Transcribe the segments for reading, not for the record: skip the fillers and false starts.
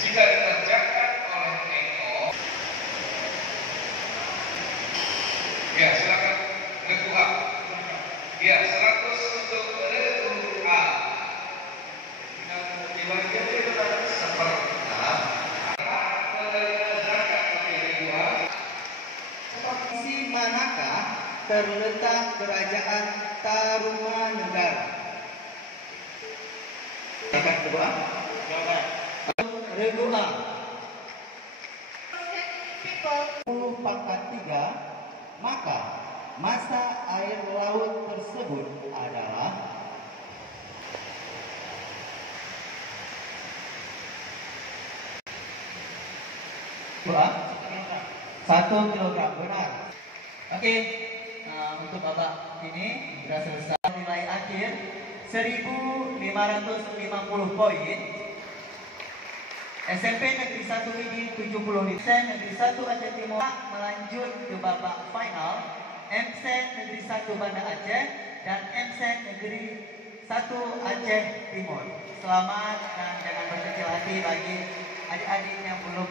jika dikerjakan oleh Eko. Ya, silakan Regu A. Ya, 100 untuk Regu A. Diwajibkan itu tadi seperti Di manakah terletak kerajaan Tarumanegara? Yang kedua, Regu A. 10 pangkat 3, maka masa air laut tersebut adalah dua, 1 kilogram, benar. Oke, untuk babak ini sudah selesai. Nilai akhir 1.550 poin. SMP Negeri 1 ini 70. Negeri 1 Aceh Timur melanjut ke babak final. MC Negeri 1 Banda Aceh dan MC Negeri 1 Aceh Timur. Selamat dan jangan berkecil hati bagi adik-adik yang belum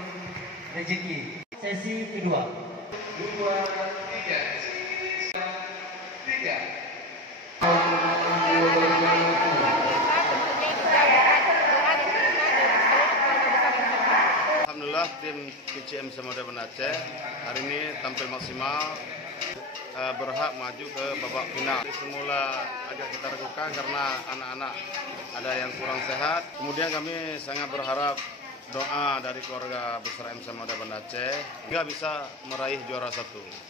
rezeki. Sesi kedua. 2, 3. Alhamdulillah tim PCM Samudra Banda Aceh hari ini tampil maksimal, berhak maju ke babak final. Semula agak kita ragukan karena anak-anak ada yang kurang sehat. Kemudian kami sangat berharap doa dari keluarga besar M Samudra Banda Aceh hingga bisa meraih juara 1.